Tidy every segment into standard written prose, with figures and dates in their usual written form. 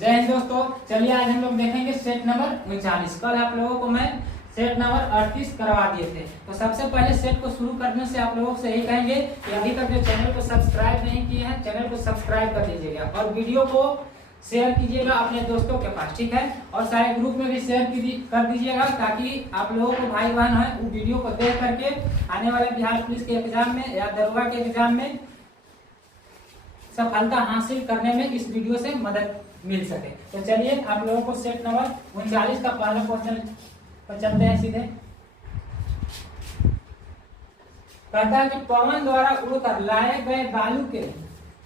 जय हिंद दोस्तों। चलिए आज हम लोग देखेंगे सेट नंबर 39। कल आप लोगों को मैं सेट नंबर 38 करवा दिए थे। तो सबसे पहले सेट को शुरू करने से आप लोगों से यही कहेंगे कि अभी तक जो चैनल को सब्सक्राइब नहीं किए हैं चैनल को सब्सक्राइब कर दीजिएगा और वीडियो को शेयर कीजिएगा अपने दोस्तों के पास, ठीक है। और सारे ग्रुप में भी शेयर कर दीजिएगा ताकि आप लोगों को भाई बहन है वो वीडियो को देख करके आने वाले बिहार पुलिस के एग्जाम में या दरोगा के एग्जाम में सफलता हासिल करने में इस वीडियो से मदद मिल सके। तो चलिए आप लोगों को सेट नंबर 39 का पहला क्वेश्चन पर चलते हैं सीधे। कहता है कि पवन द्वारा उड़कर लाए गए बालू के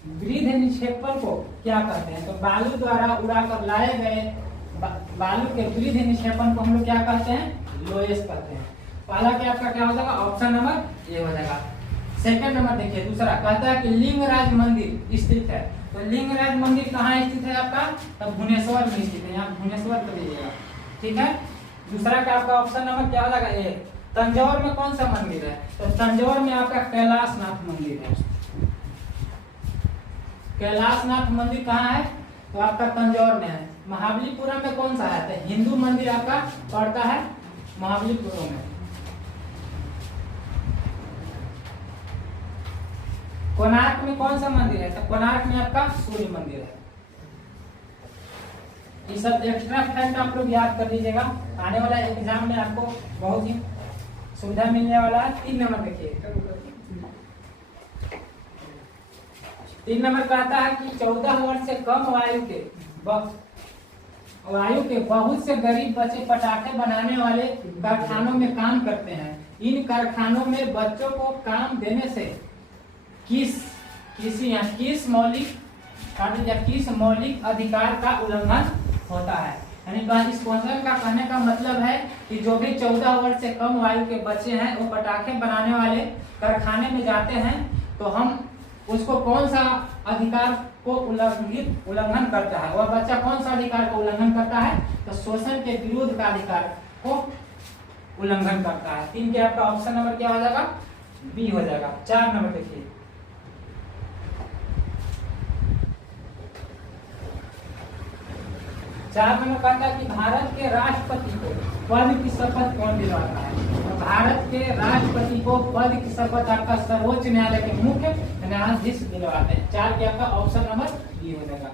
वृद्ध निक्षेपण को क्या कहते हैं। तो बालू द्वारा उड़ाकर लाए गए बालू के वृद्ध निक्षेपण को हम लोग क्या कहते हैं, लोएस कहते हैं। पहला क्या आपका क्या हो जाएगा, ऑप्शन नंबर ए हो जाएगा। सेकंड नंबर देखिए दूसरा, कहता है कि लिंगराज मंदिर स्थित है। तो लिंगराज मंदिर कहाँ स्थित है आपका, तो भुवनेश्वर में स्थित है। यहाँ भुवनेश्वर कर दीजिएगा, ठीक है। दूसरा का आपका ऑप्शन नंबर क्या हो जाएगा ए। तंजौर में कौन सा मंदिर है, तो तंजौर में आपका कैलाशनाथ मंदिर है। कैलाशनाथ मंदिर कहाँ है, तो आपका तंजौर में है। महाबलीपुरम में कौन सा है, तो हिंदू मंदिर आपका पड़ता है महाबलीपुरम में। कोणार्क में कौन सा मंदिर है, तो कोणार्क में आपका सूर्य मंदिर है। ये सब एक्स्ट्रा फैक्ट आप लोग याद कर लीजिएगा, आने वाला एग्जाम में आपको बहुत ही सुविधा मिलने वाला है। 3 नंबर देखिए, 3 नंबर कहता है कि 14 वर्ष से कम आयु के बहुत से गरीब बच्चे पटाखे बनाने वाले कारखानों में काम करते हैं। इन कारखानों में बच्चों को काम देने से किस मौलिक अधिकार का उल्लंघन होता है। यानी इस क्वेश्चन का कहने का मतलब है कि जो भी 14 वर्ष से कम आयु के बच्चे हैं वो पटाखे बनाने वाले कारखाने में जाते हैं तो हम उसको कौन सा अधिकार को उल्लंघन करता है, वह बच्चा कौन सा अधिकार को उल्लंघन करता है, तो शोषण के विरुद्ध का अधिकार को उल्लंघन करता है। 3 के आपका ऑप्शन नंबर क्या हो जाएगा, बी हो जाएगा। 4 नंबर देखिए, 4 नंबर कहता है कि भारत के राष्ट्रपति को पद की शपथ कौन दिलवाता है। तो भारत के राष्ट्रपति को पद की शपथ आपका सर्वोच्च न्यायालय के मुख्य न्यायाधीश दिलवाते हैं। 4 के आपका ऑप्शन नंबर बी हो जाएगा।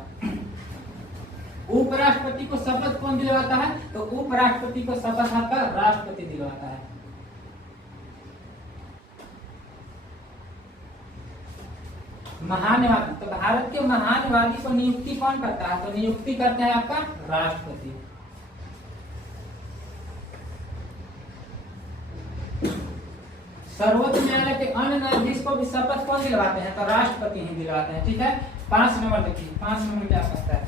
उपराष्ट्रपति को शपथ कौन दिलवाता है, तो उपराष्ट्रपति को शपथ आपका राष्ट्रपति दिलवाता है। महान्यवादी, तो भारत के महान्यवादी को नियुक्ति कौन करता है, तो नियुक्ति करते हैं आपका राष्ट्रपति। सर्वोच्च न्यायालय के अन्य न्यायाधीश को भी शपथ कौन दिलवाते हैं, तो राष्ट्रपति ही दिलवाते हैं, ठीक है। 5 नंबर देखिए, 5 नंबर क्या कहता है,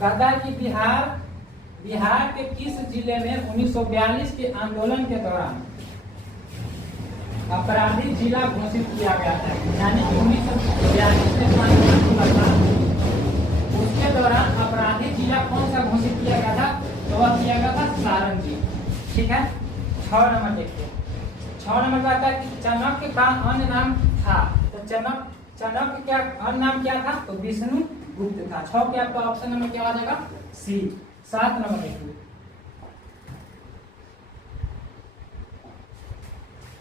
कहता है कि बिहार के किस जिले में 1942 के आंदोलन के दौरान अपराधी जिला घोषित किया गया था। यानी 1942 में आंदोलन हुआ था, उसके दौरान अपराधी जिला कौन सा घोषित किया गया था, तो वह किया गया था सारण जी, ठीक है। 6 नंबर देखिए, 6 नंबर कहता है कि चाणक्य का अन्य नाम था। तो चाणक्य क्या अन्य नाम क्या था, तो विष्णु गुप्त था। 6 के आपका ऑप्शन नंबर क्या हो जाएगा, सी। 7 नंबर देखिए,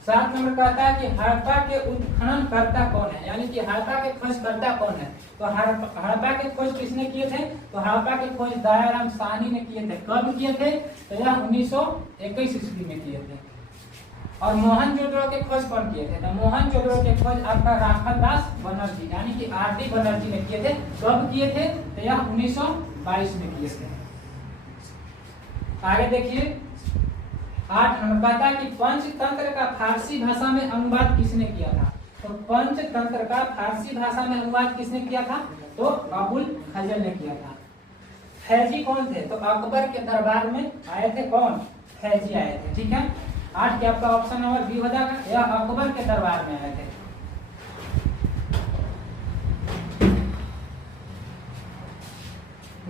7 नंबर कहता है कि हड़प्पा के उत्खनन करता कौन है, यानी कि हड़प्पा के खोज करता कौन है। तो हड़प्पा के खोज किसने किए थे, तो हड़प्पा के खोज दयाराम साहनी ने किए थे। कब किए थे, तो यह 1921 ईस्वी में किए थे। और मोहनजोदड़ो के खोज कौन किए थे, तो मोहनजोदड़ो के खोज आपका राखालदास बनर्जी यानी कि आर.डी. बनर्जी ने किए थे। कब किए थे, तो यह 1922 में किए थे। आगे देखिए 8 नंबर कहता है कि पंचतंत्र का फारसी भाषा में अनुवाद किसने किया था। तो पंचतंत्र का फारसी भाषा में अनुवाद किसने किया था, तो अबुल फजल ने किया था। फैजी कौन थे, तो अकबर के दरबार में आए थे कौन, फैजी आए थे, ठीक है। 8 के आपका ऑप्शन नंबर बी हो जाएगा, यह अकबर के दरबार में आए थे।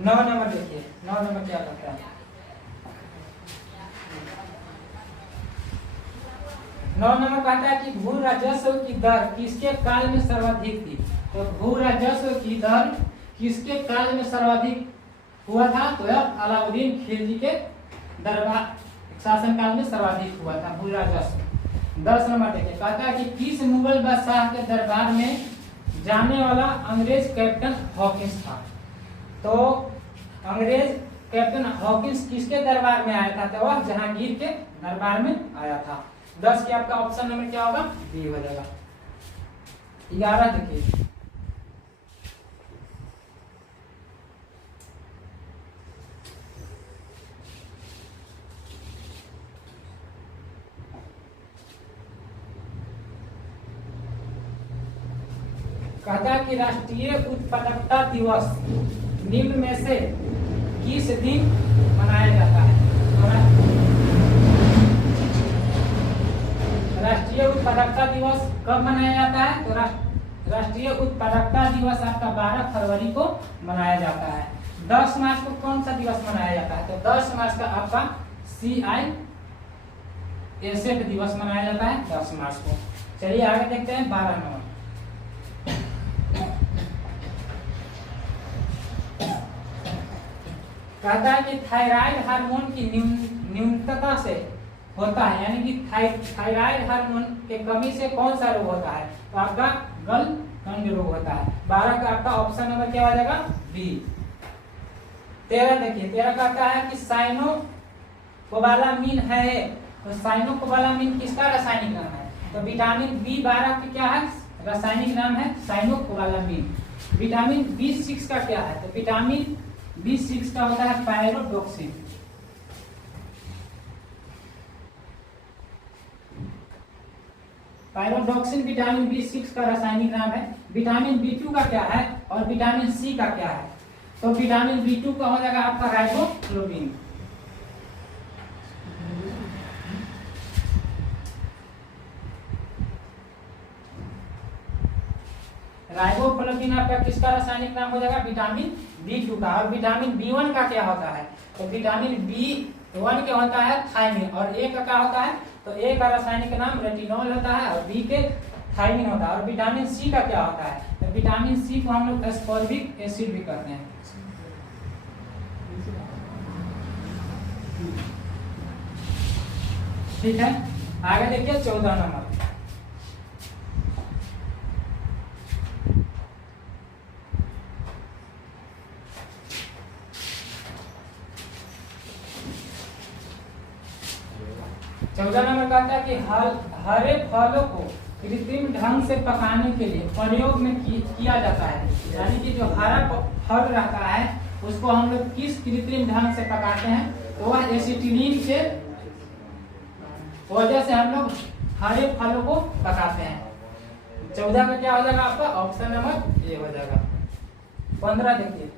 9 नंबर देखिए, 9 नंबर क्या कहता है, 9 नंबर कहता है कि भू राजस्व की दर किसके काल में सर्वाधिक थी। तो भू राजस्व की दर किसके काल में सर्वाधिक हुआ था? तो यह अलाउद्दीन खिलजी के दरबार शासन काल में सर्वाधिक हुआ था भू राजस्व। 10 नंबर देखिए, कहता है कि किस मुगल बादशाह के दरबार में जाने वाला अंग्रेज कैप्टन हॉकिंस था? तो अंग्रेज कैप्टन हॉकिंस किसके दरबार में आया था? तो वह जहांगीर के दरबार में आया था। 10 के आपका ऑप्शन नंबर क्या होगा? बी हो जाएगा। 11 देखिए, कहता है कि राष्ट्रीय उत्पादकता दिवस निम्न में से किस दिन मनाया जाता है? राष्ट्रीय उत्पादकता दिवस कब मनाया जाता है? तो राष्ट्रीय उत्पादकता दिवस आपका 12 फरवरी को मनाया जाता है। 10 मार्च को कौन सा दिवस मनाया जाता है? तो 10 मार्च का आपका CISF दिवस मनाया जाता है 10 मार्च को। चलिए आगे देखते हैं 12 नंबर। कहता है कि थायराइड हार्मोन की न्यूनता से होता है, यानी कि थायराइड हार्मोन के कमी से कौन सा रोग होता है? तो आपका गलगंड रोग होता है। 12 का आपका ऑप्शन नंबर क्या हो जाएगा? बी। 13 देखिए, 13 कहता है कि साइनोकोबालामिन है, तो साइनोकोबालामिन किसका रासायनिक नाम है? तो विटामिन B12 की क्या है? रासायनिक नाम है साइनोकोबालामिन। विटामिन B6 का क्या है? तो विटामिन B6 का होता है पायरोडोक्सिन। पायरोडोक्सिन विटामिन B6 का रासायनिक नाम है। विटामिन B2 का क्या है और विटामिन C का क्या है? तो विटामिन B2 का हो जाएगा आपका राइबोफ्लाविन। राइबोफ्लाविन आपका किसका रासायनिक नाम हो जाएगा? विटामिन B2 का। और विटामिन B1 का क्या होता है? तो विटामिन B1 क्या होता है? थायमिन। और ए का क्या होता है? तो ए का रासायनिक नाम रेटिनॉल होता है और बी के थायमिन होता है। और विटामिन सी का क्या होता है? तो विटामिन सी को हम लोग एस्कॉर्बिक एसिड भी कहते हैं। ठीक है, आगे देखिए 14 नंबर। चौदह नंबर कहता है कि हरे फलों को कृत्रिम ढंग से पकाने के लिए प्रयोग में किया जाता है, यानी कि जो हरा फल रहता है उसको हम लोग किस कृत्रिम ढंग से पकाते हैं? तो वह एसिटिलीन के वजह से हम लोग हरे फलों को पकाते हैं। 14 में क्या हो जाएगा आपका? ऑप्शन नंबर ए हो जाएगा। 15 देखिए,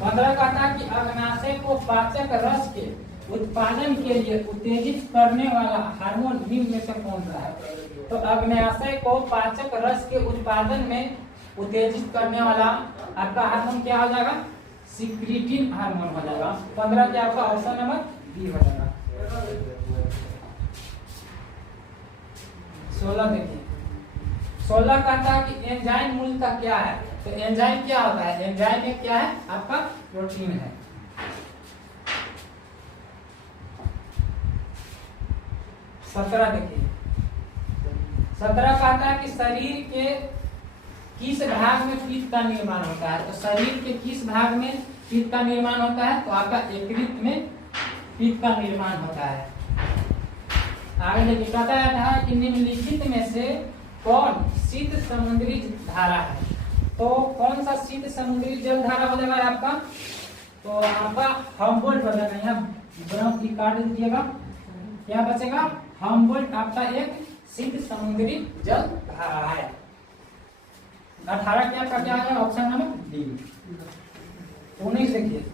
15 कहता है कि अग्नाशय को पाचक रस के उत्पादन के लिए उत्तेजित करने वाला हार्मोन निम्न में से कौन सा है? तो अग्नाशय को पाचक रस के उत्पादन में उत्तेजित करने वाला आपका हार्मोन क्या हो जाएगा? सिक्रीटिन हार्मोन हो जाएगा। 15 के आपका ऑप्शन नंबर बी हो जाएगा। 16 देखिए, 16 कहता है कि एंजाइम मूलतः क्या है? तो एंजाइम क्या होता है? एंजाइम में क्या है? आपका प्रोटीन है। 17 देखिए, 17 कहता है कि शरीर के किस भाग में पित्त का निर्माण होता है? तो शरीर के किस भाग में पित्त का निर्माण होता है? तो आपका यकृत में पित्त का निर्माण होता है। आगे देखिए, कहता है कि निम्नलिखित में से कौन शीत समुद्री धारा है? तो कौन सा शीत समुद्री जल धारा हो जाएगा आपका? तो आपका हम्बोल्ट हो जाएगा। यहाँ बर्फ की काट दीजिएगा, क्या बचेगा? हम्बोल्ट आपका एक शीत समुद्री जल धारा है। 18 क्या आपका क्या है? Option number D. 19 देखिए,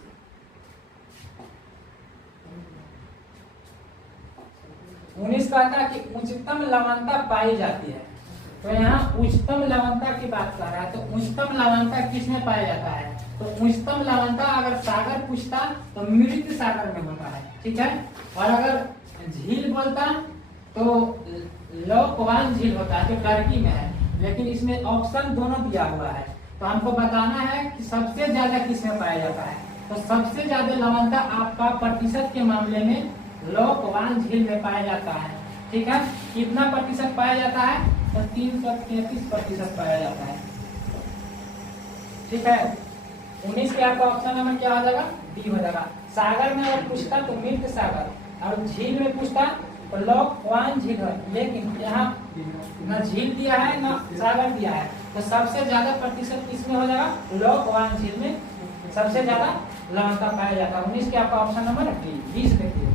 19 कहता है कि उच्चतम लवणता पाई जाती है। तो यहाँ उच्चतम लवणता की बात कर रहा है। तो उच्चतम लवणता किसमें पाया जाता है? तो उच्चतम लवणता अगर सागर पूछता तो मृत सागर में होता है, ठीक है। और अगर झील बोलता तो लोकवान झील होता है जो टर्की में है, लेकिन इसमें ऑप्शन दोनों दिया हुआ है। तो हमको बताना है कि सबसे ज्यादा किस में पाया जाता है। तो सबसे ज्यादा लवणता आपका प्रतिशत के मामले में लोकवान झील में पाया जाता है। ठीक है, कितना प्रतिशत पाया जाता है? तो 333% पाया जाता है। ठीक है, 19 के आपका ऑप्शन नंबर क्या हो जाएगा? डी हो जाएगा। सागर में अगर पूछता तो मृत सागर, और झील में पूछता तो लोकवान झील है, लेकिन यहाँ न झील दिया है न सागर दिया है। तो सबसे ज्यादा प्रतिशत किसमें हो जाएगा? लोकवान झील में सबसे ज्यादा लवणता पाया जाता है। 19 के आपका ऑप्शन नंबर डी। 20 देखिए,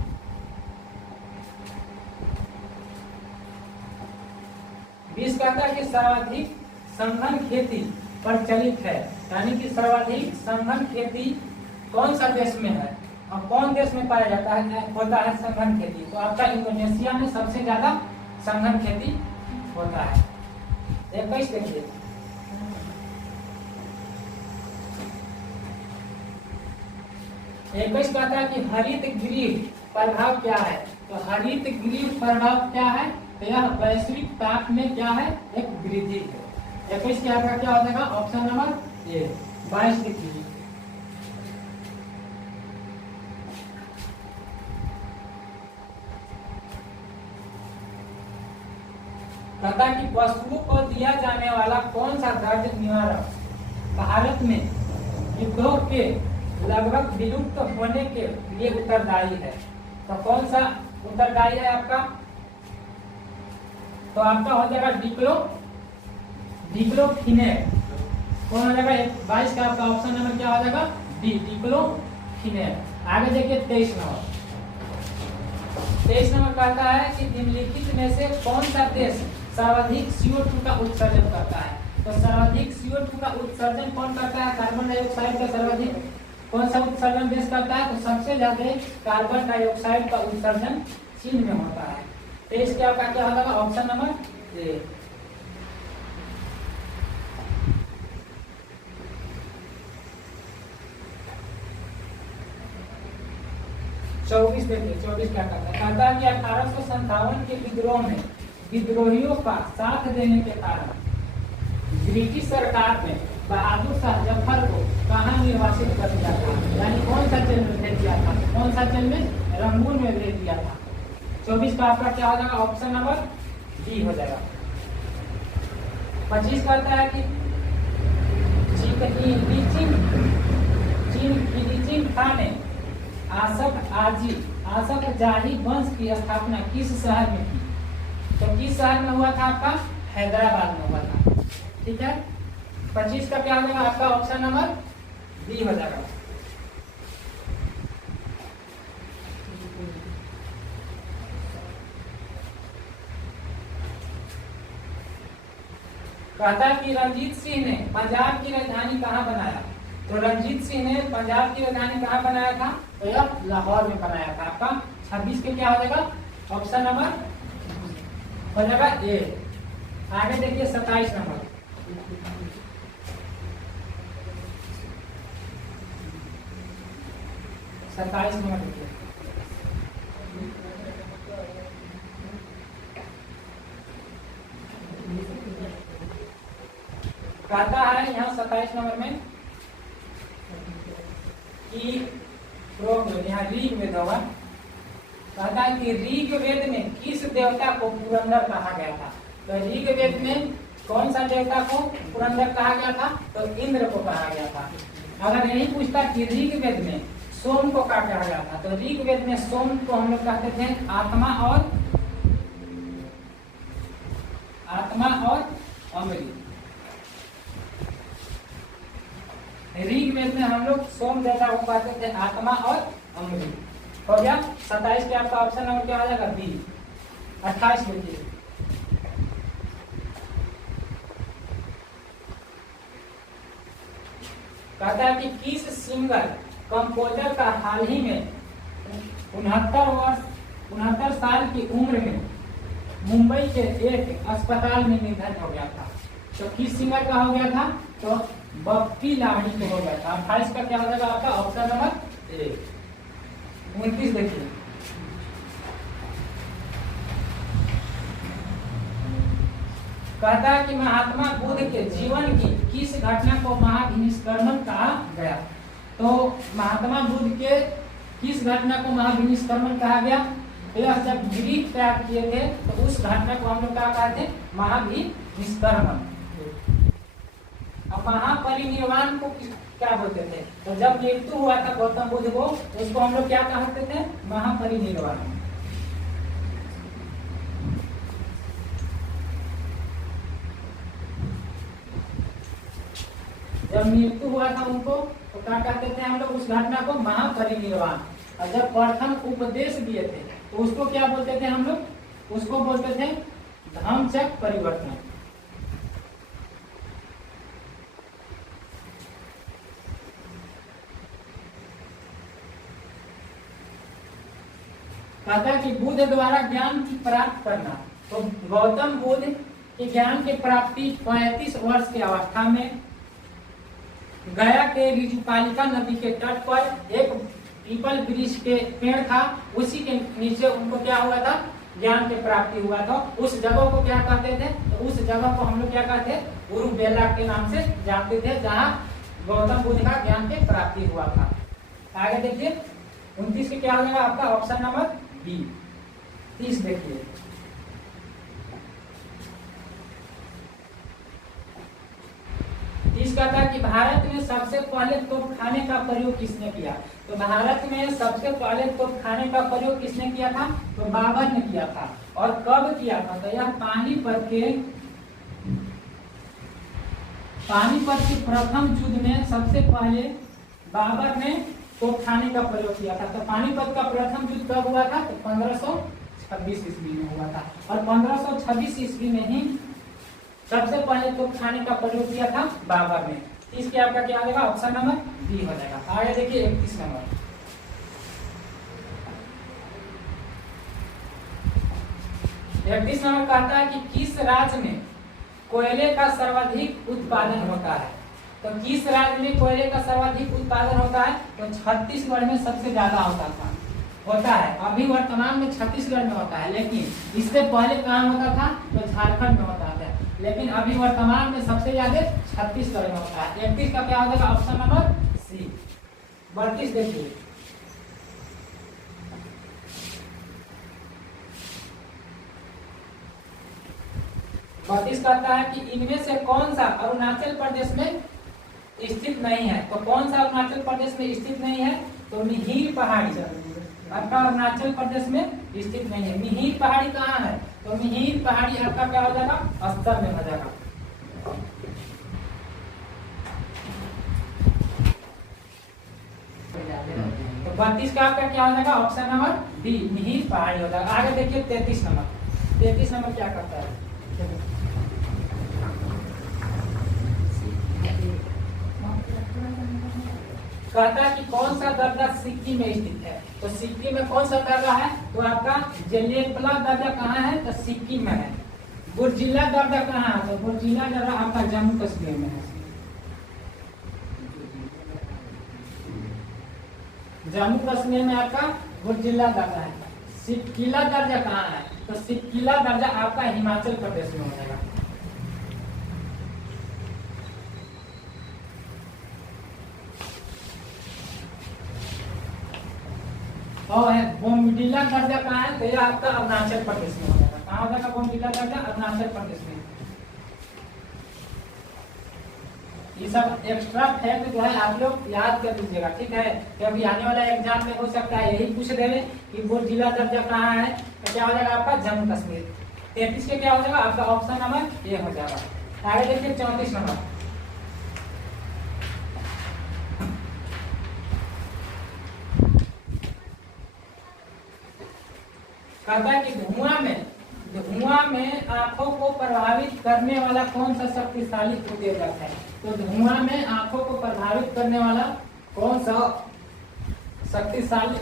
20 कहता है कि सर्वाधिक संघन खेती प्रचलित है, यानी कि सर्वाधिक संघन खेती कौन सा देश में है और कौन देश में पाया जाता है होता है संघन खेती? तो आपका इंडोनेशिया में सबसे ज्यादा संघन खेती होता है। 21 देखिए, इक्कीस कहता है कि हरित गृह प्रभाव क्या है? तो हरित गृह प्रभाव क्या है? तो यह वैश्विक ताप में क्या है? एक वृद्धि है। 21 के आपका क्या हो जाएगा? Option number A. 22 देखिए, कहता है कि पशुओं को दिया जाने वाला कौन सा दर्द निवारक भारत में उद्योग के लगभग विलुप्त होने के लिए उत्तरदायी है? तो कौन सा उत्तरदायी है आपका? तो आपका हो जाएगा डिक्लोफिनेक। कौन हो जाएगा? 22 का आपका ऑप्शन नंबर क्या हो जाएगा? D, diclofenac. आगे देखिए 23 नंबर। 23 नंबर कहता है कि निम्नलिखित में से कौन सा देश सर्वाधिक CO2 का उत्सर्जन करता है? तो सर्वाधिक CO2 का उत्सर्जन कौन करता है? कार्बन डाइऑक्साइड का सर्वाधिक कौन सा उत्सर्जन देश करता है? तो सबसे ज्यादा कार्बन डाइऑक्साइड का उत्सर्जन चीन में होता है। तो इसके आपका क्या होगा? Option number A. चौबीस देखिए, 24 क्या करता है? कहता है कि 1857 के विद्रोह में विद्रोहियों का साथ देने के कारण ब्रिटिश सरकार ने बहादुर शाह जफर को कहाँ निर्वासित कर दिया था? यानी कौन सा जेल में भेज दिया था? कौन सा जेल में? रंगून में भेज दिया था। 24 का आपका क्या हो जाएगा? ऑप्शन नंबर डी हो जाएगा। 25 कहता है कि चीन खान ने आसफ जाही वंश की स्थापना किस शहर में की? तो किस शहर में हुआ था आपका? हैदराबाद में हुआ था। ठीक है, 25 का क्या हो जाएगा? आपका ऑप्शन नंबर डी हो जाएगा। कहता है कि रंजीत सिंह ने पंजाब की राजधानी कहाँ बनाया? तो रंजीत सिंह ने पंजाब की राजधानी कहाँ बनाया था? तो यह लाहौर में बनाया था। आपका 26 के क्या हो जाएगा? ऑप्शन नंबर हो जाएगा ए। आगे देखिए 27 नंबर। देखिए, कहता है यहाँ 27 नंबर में कि यहाँ ऋग्वेद होगा। कहता है कि ऋग्वेद में किस देवता को पुरंदर कहा गया था? तो ऋग्वेद में कौन सा देवता को पुरंदर कहा गया था? तो इंद्र को कहा गया था। अगर यही पूछता कि ऋग्वेद में सोम को क्या कहा गया था? तो ऋग्वेद में सोम को हम लोग कहते थे आत्मा और अमृत। ऋग्वेद में हम लोग सोम देवता को कहते थे आत्मा और अमृत। हो गया 27 के आपका ऑप्शन नंबर क्या आ जाएगा? बी। 28 देखिए, कहता है कि किस सिंगर कंपोजर का हाल ही में 69 साल की उम्र में मुंबई के एक अस्पताल में निधन हो गया था? तो किस सिंगर का हो गया था? तो बप्पी लाहिड़ी को हो गया था। 28 का क्या हो जाएगा आपका? Option number A. 29 देखिए, कहता है कि महात्मा बुद्ध के जीवन की किस घटना को महाभिनिष्क्रमण कहा गया। तो महात्मा बुद्ध के किस घटना को महाभिनिष्क्रमण कहा गया? यह जब गृह त्याग किए थे तो उस घटना को हम लोग क्या कहते हैं? महाभिनिष्क्रमण। अब महापरिनिर्वाण को क्या बोलते थे? तो जब मृत्यु हुआ था गौतम बुद्ध को, उसको हम लोग क्या कहते थे? महापरिनिर्वाण। जब मृत्यु हुआ था उनको तो क्या कहते थे हम लोग? उस घटना को महापरिनिर्वाण। और जब प्रथम उपदेश दिए थे तो उसको क्या बोलते थे हम लोग? उसको बोलते थे धम्मचक्र परिवर्तन। कहता कि बुद्ध द्वारा ज्ञान की प्राप्त करना। तो गौतम बुद्ध के ज्ञान की प्राप्ति 35 वर्ष की अवस्था में गया के ऋजुपालिका नदी के तट पर एक पीपल वृक्ष के पेड़ था, उसी के नीचे उनको क्या हुआ था? ज्ञान की प्राप्ति हुआ था। उस जगह को क्या कहते थे? तो उस जगह को हम लोग क्या कहते? गुरु बेला के नाम से जानते थे, जहाँ गौतम बुद्ध का ज्ञान की प्राप्ति हुआ था। आगे देखिए 29 के क्या हो जाएगा आपका? Option number B. 30 देखिए, इस कहता है कि भारत में सबसे पहले तोप खाने का प्रयोग किसने किया? तो भारत में सबसे पहले तोप खाने का प्रयोग किसने किया था? तो बाबर ने किया था। और कब किया था? तो यह पानीपत के प्रथम युद्ध में सबसे पहले बाबर ने तोप खाने का प्रयोग किया था। तो पानीपत का प्रथम युद्ध कब हुआ था? तो 1526 ईस्वी में हुआ था। और 1526 ईस्वी में ही सबसे पहले तो खाने का प्रयोग किया था बाबर ने। इसके आपका क्या आ जाएगा? ऑप्शन नंबर बी हो जाएगा। आगे देखिए 31 नंबर। 31 नंबर कहता है कि किस राज्य में कोयले का सर्वाधिक उत्पादन होता है? तो किस राज्य में कोयले का सर्वाधिक उत्पादन होता है? तो छत्तीसगढ़ में सबसे ज्यादा होता है। अभी वर्तमान में छत्तीसगढ़ में होता है, लेकिन इससे पहले कहाँ होता था? तो झारखंड में होता था, लेकिन अभी वर्तमान में सबसे ज्यादा छत्तीसगढ़ में होता है। 31 का क्या हो जाएगा? Option number C. 32 देखिए, कहता है कि इनमें से कौन सा अरुणाचल प्रदेश में स्थित नहीं है? तो कौन सा अरुणाचल प्रदेश में स्थित नहीं है? तो मिहिर पहाड़ी आपका अरुणाचल प्रदेश में स्थित नहीं है। मिहिर पहाड़ी कहाँ है? तो मिहिर पहाड़ी आपका क्या हो जाएगा? अस्तर में हो जाएगा। तो 32 का आपका क्या हो जाएगा? ऑप्शन नंबर बी, मिहिर पहाड़ी हो जाएगा। आगे देखिए 33 नंबर। 33 नंबर क्या करता है? कहता है कि कौन सा दर्जा सिक्किम में स्थित है? तो सिक्किम में कौन सा दर्जा है? तो आपका जेलेपला दर्जा कहाँ है? तो सिक्किम में है। बुर्जिला दर्जा कहाँ है? तो बुर्जिला दर्जा आपका जम्मू कश्मीर में है। जम्मू कश्मीर में आपका बुर्जिला दर्जा है। सिक्किला दर्जा कहाँ है? तो सिक्किला दर्जा आपका हिमाचल प्रदेश में हो जाएगा। और है बोमडिला दर्जा कहाँ है? तो यह आपका अरुणाचल प्रदेश में हो जाएगा। कहाँ हो जाएगा बोमडिला दर्जा? अरुणाचल प्रदेश में। ये सब एक्स्ट्रा फैक्ट जो है आप लोग याद कर लीजिएगा, ठीक है? क्योंकि आने वाला एग्जाम में हो सकता है यही पूछ देवे कि बोमडिला दर्जा कहाँ है। तो क्या हो जाएगा आपका? जम्मू कश्मीर। 33 के क्या हो जाएगा? आपका ऑप्शन नंबर ए हो जाएगा। आगे देखिए 34 नंबर। कहता है कि धुआं में आंखों को प्रभावित करने वाला कौन सा शक्तिशाली उत्तेजक है? तो धुआं में आंखों को प्रभावित करने वाला कौन सा शक्तिशाली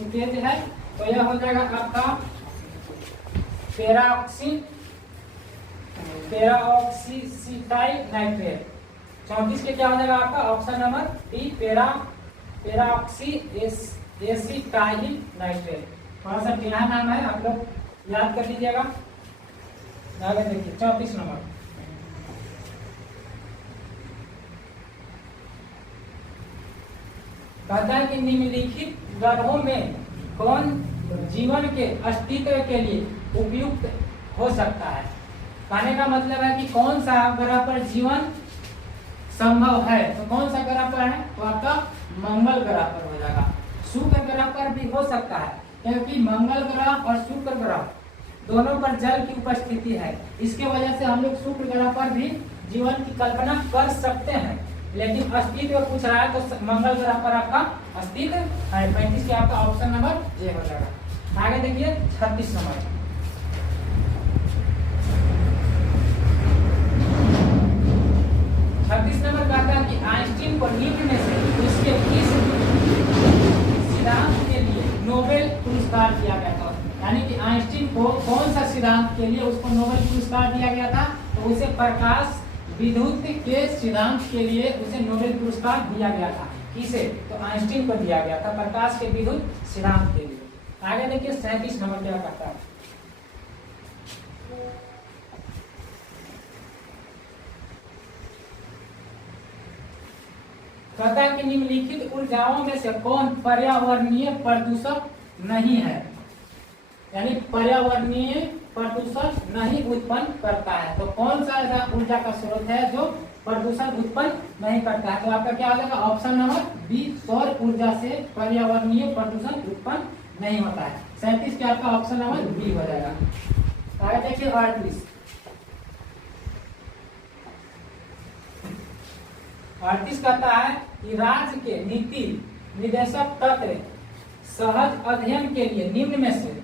उत्तेजक है? तो यह हो जाएगा आपका पेरोक्सीटाइल नाइट्रेट। 34 के क्या हो जाएगा आपका? Option number B, peroxy acetyl nitrate. थोड़ा सा टेढ़ा नाम है, आप लोग याद कर लीजिएगा। आगे देखिए 34 नंबर। कहता है कि निम्नलिखित ग्रहों में कौन जीवन के अस्तित्व के लिए उपयुक्त हो सकता है। कहने का मतलब है कि कौन सा ग्रह पर जीवन संभव है। तो कौन सा ग्रह पर है, तो आपका मंगल ग्रह पर हो जाएगा। शुक्र ग्रह पर भी हो सकता है, क्योंकि मंगल ग्रह और शुक्र ग्रह दोनों पर जल की उपस्थिति है। इसके वजह से हम लोग शुक्र ग्रह पर भी जीवन की कल्पना कर सकते हैं। लेकिन अस्तित्व पूछ रहा है तो मंगल ग्रह पर आपका अस्तित्व है। 35 के आपका ऑप्शन नंबर जे हो जाएगा। आगे देखिए 36 नंबर। 36 नंबर कहता है कि आइंस्टीन को निम्न में से उसके किस सिद्धांत के लिए नोबेल पुरस्कार दिया गया था। यानी कि आइंस्टीन को कौन सा सिद्धांत के लिए उसको नोबेल पुरस्कार दिया गया था, तो उसे प्रकाश विद्युत के सिद्धांत के लिए उसे नोबेल पुरस्कार दिया गया था। किसे, तो आइंस्टीन को दिया गया था प्रकाश के विद्युत सिद्धांत के लिए। आगे देखिए 37 नंबर क्या कहता है। कहता है कि निम्नलिखित ऊर्जाओं में से कौन पर्यावरणीय प्रदूषक नहीं है। यानी पर्यावरणीय प्रदूषण नहीं उत्पन्न करता है। तो कौन सा ऐसा ऊर्जा का स्रोत है जो प्रदूषण उत्पन्न नहीं करता है। तो आपका क्या हो जाएगा ऑप्शन नंबर बी, सौर ऊर्जा से पर्यावरणीय प्रदूषण उत्पन्न नहीं होता है। 37 के आपका ऑप्शन नंबर बी हो जाएगा। आगे देखिए 38। 38 कहता है कि राज्य के नीति निर्देशक तत्व सहज अध्ययन के लिए निम्न में से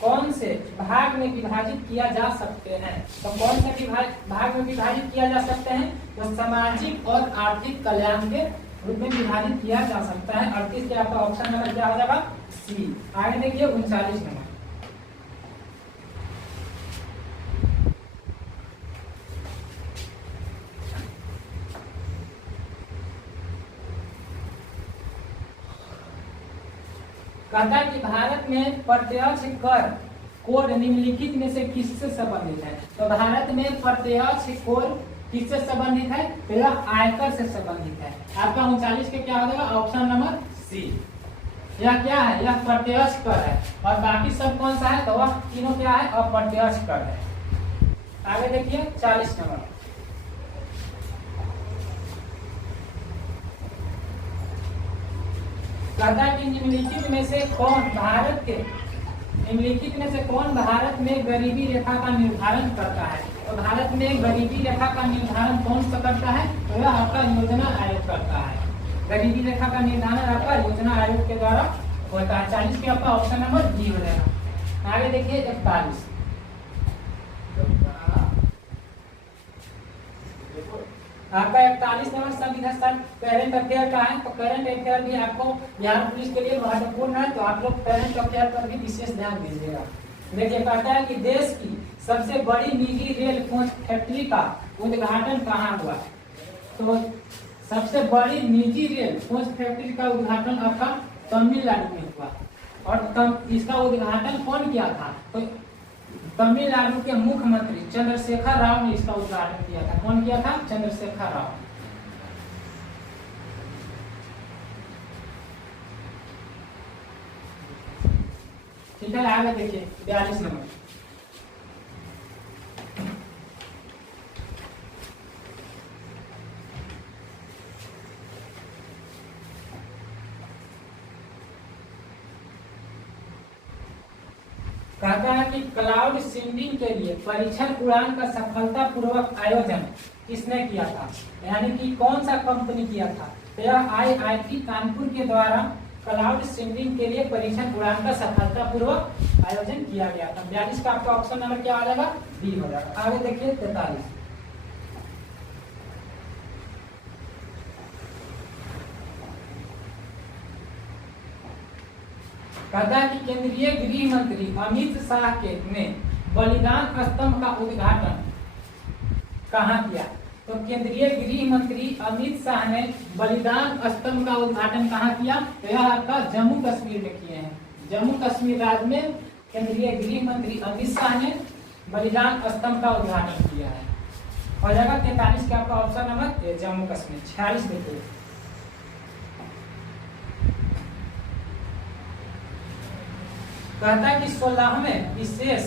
कौन से भाग में विभाजित किया जा सकते हैं। तो कौन से भाग में विभाजित किया जा सकते हैं, तो सामाजिक और आर्थिक कल्याण के रूप में विभाजित किया जा सकता है। 38 के आपका ऑप्शन नंबर क्या हो जाएगा सी। आगे देखिए 39 नंबर। कहता है कि भारत में प्रत्यक्ष कर कोड निम्नलिखित में से किससे संबंधित है। तो भारत में प्रत्यक्ष कोड किससे संबंधित है, तो यह आयकर से संबंधित है। आपका 39 के क्या हो जाएगा ऑप्शन नंबर सी। यह क्या है, यह प्रत्यक्ष कर है और बाकी सब कौन सा है, तो वह तीनों क्या है, अप्रत्यक्ष कर है। आगे देखिए 40 नंबर। कहता है कि निम्नलिखित में से कौन भारत में गरीबी रेखा का निर्धारण करता है। तो भारत में गरीबी रेखा का निर्धारण कौन सा करता है, तो यह आपका योजना आयोग करता है। गरीबी रेखा का निर्धारण आपका योजना आयोग के द्वारा होता है। 40 के आपका ऑप्शन नंबर डी हो जाएगा। आगे देखिए 41। आपका 41 नंबर संविधान करंट अफेयर का है। तो करंट अफेयर भी आपको बिहार पुलिस के लिए महत्वपूर्ण है। तो आप लोग करंट अफेयर पर भी विशेष ध्यान दीजिएगा। देखिए कहता है कि देश की सबसे बड़ी निजी रेल कोच फैक्ट्री का उद्घाटन कहाँ हुआ। तो सबसे बड़ी निजी रेल कोच फैक्ट्री का उद्घाटन आपका तमिलनाडु में हुआ। और इसका उद्घाटन कौन किया था, तो तमिलनाडु के मुख्यमंत्री चंद्रशेखर राव ने इसका उद्घाटन किया था। कौन किया था, चंद्रशेखर राव। ठीक है, आगे देखिए 42 नंबर। कहता है कि क्लाउड सीडिंग के लिए परीक्षण उड़ान का सफलतापूर्वक आयोजन किसने किया था। यानी कि कौन सा कंपनी किया था, तो यह IIT कानपुर के द्वारा क्लाउड सीडिंग के लिए परीक्षण उड़ान का सफलतापूर्वक आयोजन किया गया था। 42 का आपका ऑप्शन नंबर क्या आ जाएगा, बी हो जाएगा। आगे देखिए 43। कहता है कि केंद्रीय गृह मंत्री अमित शाह ने बलिदान स्तंभ का उद्घाटन कहाँ किया। तो केंद्रीय गृह मंत्री अमित शाह ने बलिदान स्तंभ का उद्घाटन कहाँ किया, तो यह आपका जम्मू कश्मीर में किए हैं। जम्मू कश्मीर राज्य में केंद्रीय गृह मंत्री अमित शाह ने बलिदान स्तंभ का उद्घाटन किया है। हो जाएगा 43 का आपका option number A Jammu Kashmir. 46 देखिए, कहता है कि 16वें विशेष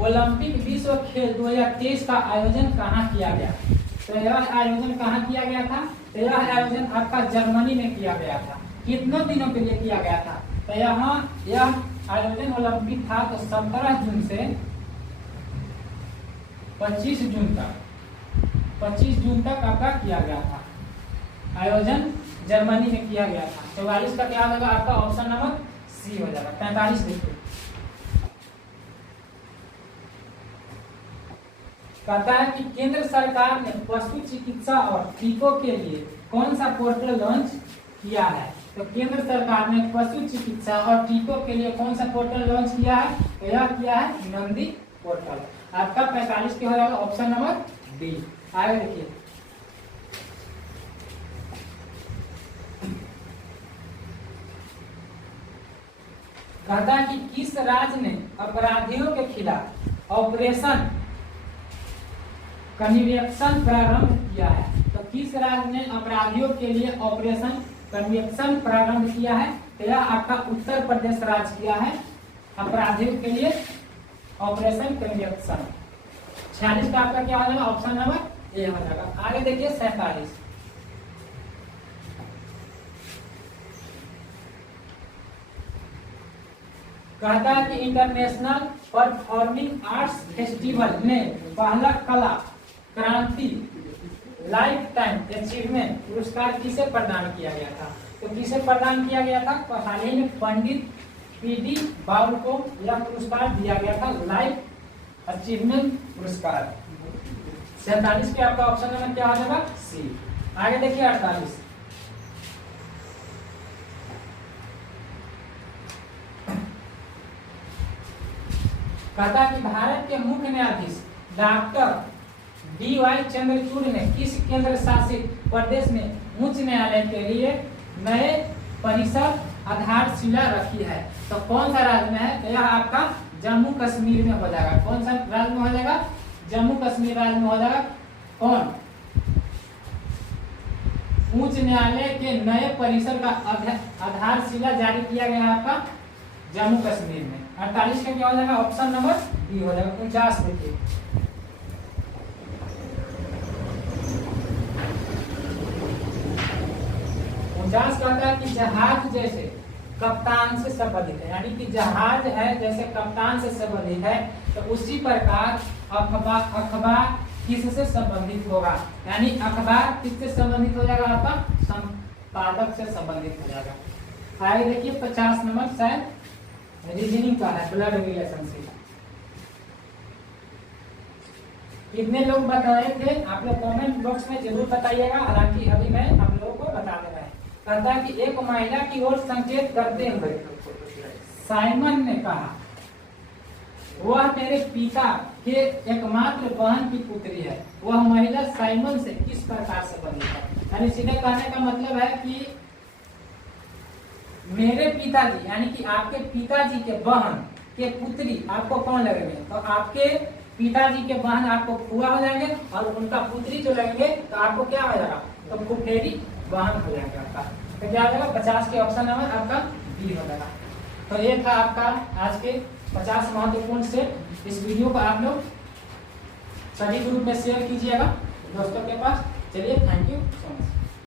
ओलंपिक विश्व खेल 2023 का आयोजन कहाँ किया गया। तो यह आयोजन कहाँ किया गया था? तो यह आयोजन आपका जर्मनी में किया गया था। कितनों दिनों के लिए किया गया था? तो यहाँ यह आयोजन ओलंपिक था तो 17 जून से 25 जून तक 25 जून तक आपका किया गया था। आयोजन जर्मनी में किया गया था। 44 का क्या होगा आपका ऑप्शन नंबर सी हो जाएगा। 45 देखिए, कहता है कि केंद्र सरकार ने पशु चिकित्सा और टीकों के लिए कौन सा पोर्टल लॉन्च किया है। तो केंद्र सरकार ने पशु चिकित्सा और टीकों के लिए कौन सा पोर्टल लॉन्च किया है? तो यह किया है नंदी पोर्टल। आपका 45 के हो जाएगा ऑप्शन नंबर डी। आगे देखिए, कहता है कि किस राज्य ने अपराधियों के खिलाफ ऑपरेशन कन्विक्शन प्रारंभ किया है। तो किस राज्य ने अपराधियों के लिए ऑपरेशन कन्विक्शन प्रारंभ किया है? तो यह आपका उत्तर प्रदेश राज्य किया है अपराधियों के लिए ऑपरेशन कन्विक्शन। 46 का आपका क्या हो जाएगा ऑप्शन नंबर ए हो जाएगा। आगे देखिए 47, कहता है कि इंटरनेशनल परफॉर्मिंग आर्ट्स फेस्टिवल ने पहला कला क्रांति लाइफ टाइम अचीवमेंट पुरस्कार किसे प्रदान किया गया था। तो किसे प्रदान किया गया था? तो हाल ही में पंडित पीडी बाबू को यह पुरस्कार दिया गया था, लाइफ अचीवमेंट पुरस्कार। 47 के आपका ऑप्शन नंबर क्या हो जाएगा सी। आगे देखिए 48, कहता है कि भारत के मुख्य न्यायाधीश डॉक्टर डी.वाई. चंद्रचूड़ ने किस केंद्र शासित प्रदेश में उच्च न्यायालय के लिए नए परिसर आधारशिला रखी है। तो कौन सा राज्य में है? तो यह आपका जम्मू कश्मीर में हो जाएगा। कौन सा राज्य में हो जाएगा? जम्मू कश्मीर राज्य में हो जाएगा। कौन? उच्च न्यायालय के नए परिसर का आधारशिला जारी किया गया है आपका जम्मू कश्मीर में। 48 का क्या हो जाएगा ऑप्शन नंबर बी हो जाएगा। 49 देखिए, 49 कहता है कि जहाज जैसे कप्तान से संबंधित है, यानी कि जहाज है जैसे कप्तान से संबंधित है, तो उसी प्रकार अखबार किससे संबंधित होगा। यानी अखबार किससे संबंधित हो जाएगा? आपका संपादक से संबंधित हो जाएगा। आगे देखिए 50 नंबर शायद रीजनिंग का है, ब्लड रिलेशनशिप। कितने लोग बताए थे आप लोग कमेंट बॉक्स में जरूर बताइएगा। हालांकि अभी मैं आप लोगों को बता दे रहा है। कहता है कि एक महिला की ओर संकेत करते हुए साइमन ने कहा, वह मेरे पिता के एकमात्र बहन की पुत्री है। वह महिला साइमन से किस प्रकार से बनी है? यानी सीधे कहने का मतलब है कि मेरे पिताजी यानी कि आपके पिताजी के बहन के पुत्री आपको कौन लगेंगे? तो आपके पिताजी के बहन आपको फुआ हो जाएंगे और उनका पुत्री जो लगेंगे तो आपको क्या हो जाएगा? तो फुफेरी बहन हो जाएगा आपका। तो क्या हो जाएगा 50 के ऑप्शन नंबर आपका बी हो जाएगा। तो ये था आपका आज के 50 महत्वपूर्ण से। इस वीडियो को आप लोग सभी ग्रुप में शेयर कीजिएगा दोस्तों के पास। चलिए, थैंक यू सो मच।